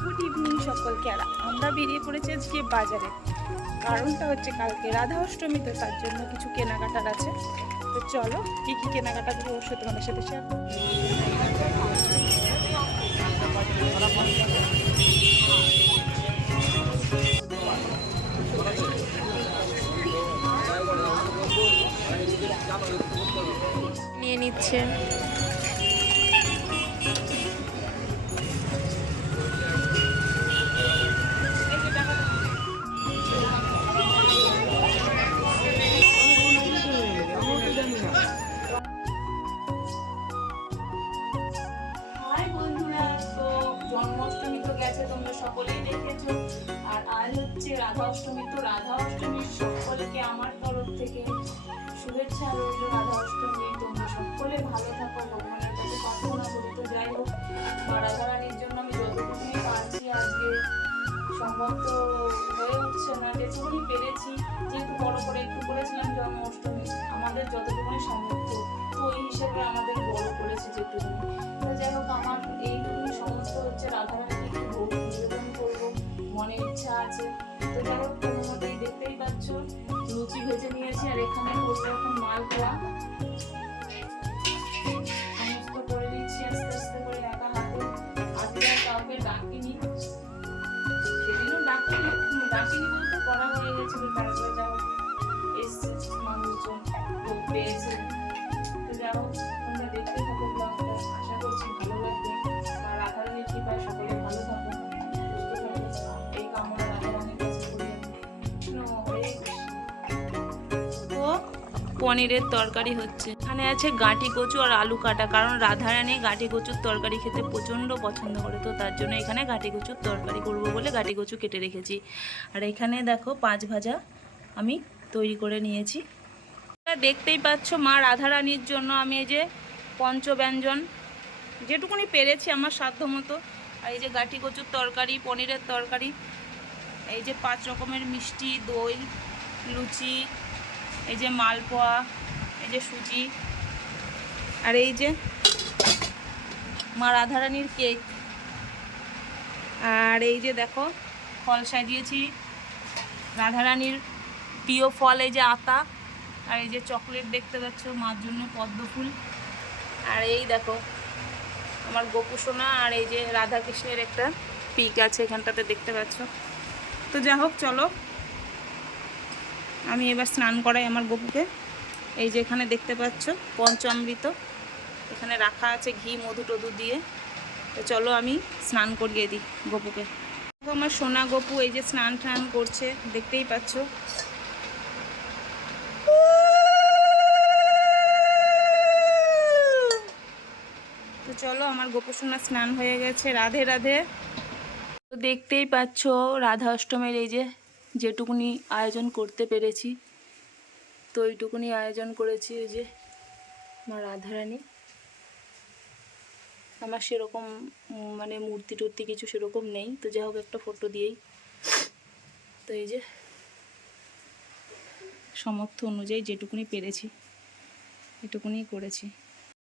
Good evening সকলকে আর আমরা বেরিয়ে পড়েছি আজকে বাজারে। কারণটা হচ্ছে কালকে রাধা অষ্টমী, তো তার জন্য কিছু কেনাকাটার আছে। তো চলো, কি কি কেনাকাটা করব অবশ্যই তোমাদের সাথে শেয়ার নিয়ে নিচ্ছে। গেছে তোমরা সকলেই দেখেছ। আর আজ হচ্ছে রাধা অষ্টমী, তো রাধা অষ্টমীর সকলকে আমার তরফ থেকে শুভেচ্ছা রইল রাধা অষ্টমী তোমরা সকলে ভালো থাকো, ভগবানের কাছে প্রার্থনা করি। তো যাই হোক মা রাধারানীর জন্য আমি যতটুকুনি পারছি আজকে, সম্ভব তো হয়ে উঠছে না, যেটুকুনি পেরেছি, যেহেতু বড় করে একটু করেছিলাম জন্মাষ্টমী আমাদের যতটুকুনি সামর্থ্য তো ওই হিসেবে আমাদের বড় করেছে যেটুকুনি। তো যাই হোক, আমার এইটুকুনি সমস্ত হচ্ছে রাধারানীকে তো যাই কোনো মতেই দেখতেই পাচ্ছ, লুচি ভেজে নিয়েছি আর এখানে করব এখন মালপোয়া সমস্ত করে দিচ্ছি আস্তে আস্তে করে একা আর কাউকে ডাকিনি। সেদিনও ডাকিনি ডাকিনি বলতে করা হয়ে গেছিল, তারপরে যা এসছে মানুষজন পেয়েছে। তো তো পনিরের তরকারি হচ্ছে। এখানে আছে গাঁটি কচু আর আলু কাটা, কারণ রাধারানী গাঁটি কচুর তরকারি খেতে প্রচণ্ড পছন্দ করে, তো তার জন্য এখানে গাঁটি কচুর তরকারি করব বলে গাঁটি কচু কেটে রেখেছি। আর এখানে দেখো পাঁচ ভাজা আমি তৈরি করে নিয়েছি। দেখতেই পাচ্ছ মা রাধারানীর জন্য আমি এই যে পঞ্চব্যঞ্জন, যেটুকুনি পেরেছি আমার সাধ্য মতো, আর এই যে গাঁটি কচুর তরকারি, পনিরের তরকারি, এই যে পাঁচ রকমের মিষ্টি, দই লুচি, এই যে মালপোয়া, এই যে সুজি, আর এই যে মা রাধারানীর কেক। আর এই যে দেখো, ফল সাজিয়েছি। রাধারানীর প্রিয় ফল এই যে আতা, আর এই যে চকলেট দেখতে পাচ্ছ, মার জন্য পদ্ম ফুল। আর এই দেখো, আমার গোপুসোনা আর এই যে রাধাকৃষ্ণের একটা পিক আছে এখানটাতে দেখতে পাচ্ছ। তো যা হোক চলো। আমি এবার স্নান করাই আমার গপুকে। এই যে এখানে দেখতে পাচ্ছ, পঞ্চামৃত। এখানে রাখা আছে ঘি, মধু টধু দিয়ে। তো চলো আমি স্নান করিয়ে দিই গপুকে। আমার সোনা গপু এই যে স্নান টান করছে, দেখতেই পাচ্ছ। তো চলো আমার গোপু সোনা স্নান হয়ে গেছে, রাধে রাধে। তো দেখতেই পাচ্ছ, রাধা অষ্টমীর এই যে যেটুকুনি আয়োজন করতে পেরেছি, তো ওইটুকুনি আয়োজন করেছি এই যে আমার রাধারানী। আমার সেরকম মানে মূর্তি টুর্তি কিছু সেরকম নেই, তো যাই হোক একটা ফটো দিয়েই। তো এই যে সমর্থ অনুযায়ী যেটুকুনি পেরেছি এটুকুনি করেছি।